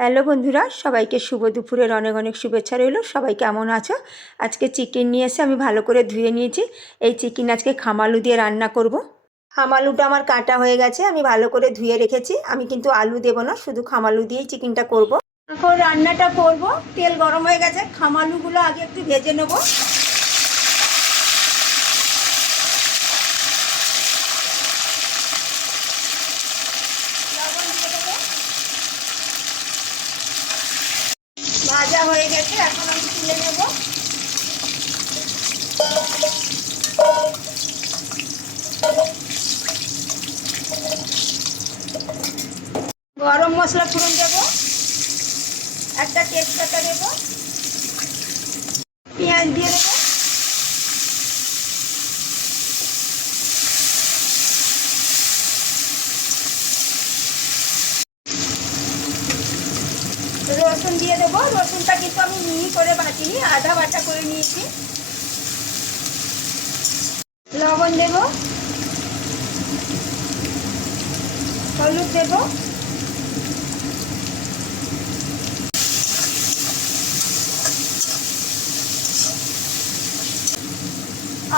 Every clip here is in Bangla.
হ্যালো বন্ধুরা, সবাইকে শুভ দুপুরের অনেক অনেক শুভেচ্ছা রইল। সবাই কেমন আছো? আজকে চিকেন নিয়ে এসে আমি ভালো করে ধুয়ে নিয়েছি। এই চিকেন আজকে খামালু দিয়ে রান্না করব। খামালুটা আমার কাটা হয়ে গেছে, আমি ভালো করে ধুয়ে রেখেছি। আমি কিন্তু আলু দেবো না, শুধু খামালু দিয়েই চিকেনটা করব। এখন রান্নাটা করব। তেল গরম হয়ে গেছে, খামালুগুলো আগে একটু ভেজে নেব। ভাজা হয়ে গেছে, এখন আমি তুলে নেব। গরম মশলা ফোড়ন দেব, একটা তেজপাতা দেব, পেঁয়াজ দিয়ে দেবো, রসুন দিয়ে দেবো। রসুনটা কিন্তু আমি মিহি করে বাটিনি, আধা বাটা করে নিয়েছি। লবণ দেব, হলুদ দেব,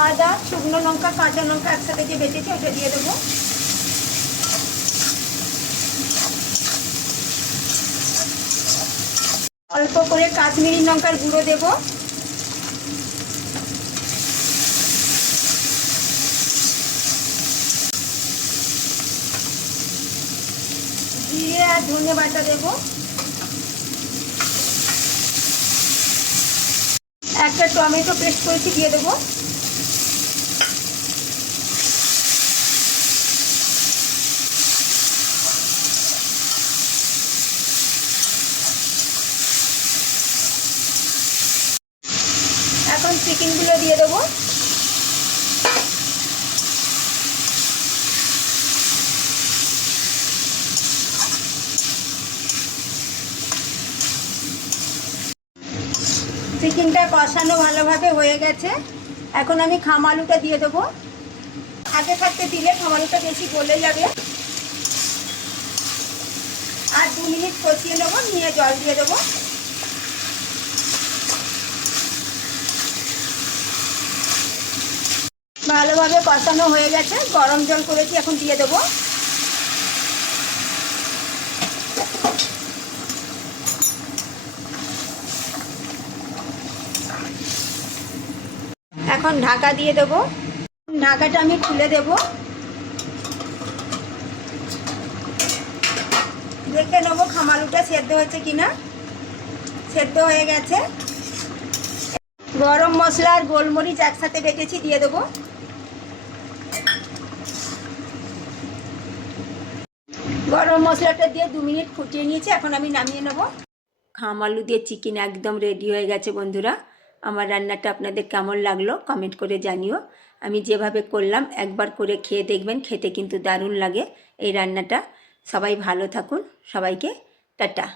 আদা, শুকনো লঙ্কা, কাঁচা লঙ্কা একসাথে যে বেটেছি ওটা দিয়ে দেবো। অল্প করে কাশ্মীরি লঙ্কার গুঁড়ো দেব। জিরে আর ধনে বাটা দেব। একটা টমেটো পেস্ট করেছি দিয়ে দেবো। এখন চিকেনগুলো দিয়ে দেবো। চিকেনটা কষানো ভালোভাবে হয়ে গেছে, এখন আমি খামালুটা দিয়ে দেবো। আগে থাকতে দিলে খামালুটা বেশি গলে যাবে। আর 2 মিনিট কষিয়ে নেবো, নিয়ে জল দিয়ে দেবো। ভালোভাবে কষানো হয়ে গেছে, গরম জল করেছি, এখন দিয়ে দেবো। এখন ঢাকা দিয়ে দেবো। ঢাকাটা আমি খুলে দেব, দেখে নেবো খামালুটা সেদ্ধ হয়েছে কিনা। সেদ্ধ হয়ে গেছে। গরম মশলা আর গোলমরিচ একসাথে বেটেছি দিয়ে দেবো। গরম মশলাটা দিয়ে 2 মিনিট ফুটিয়ে নিয়েছি, এখন আমি নামিয়ে নেব। খামালু দিয়ে চিকেন একদম রেডি হয়ে গেছে বন্ধুরা। আমার রান্নাটা আপনাদের কেমন লাগলো কমেন্ট করে জানিও। আমি যেভাবে করলাম একবার করে খেয়ে দেখবেন, খেতে কিন্তু দারুণ লাগে এই রান্নাটা। সবাই ভালো থাকুন, সবাইকে টাটা।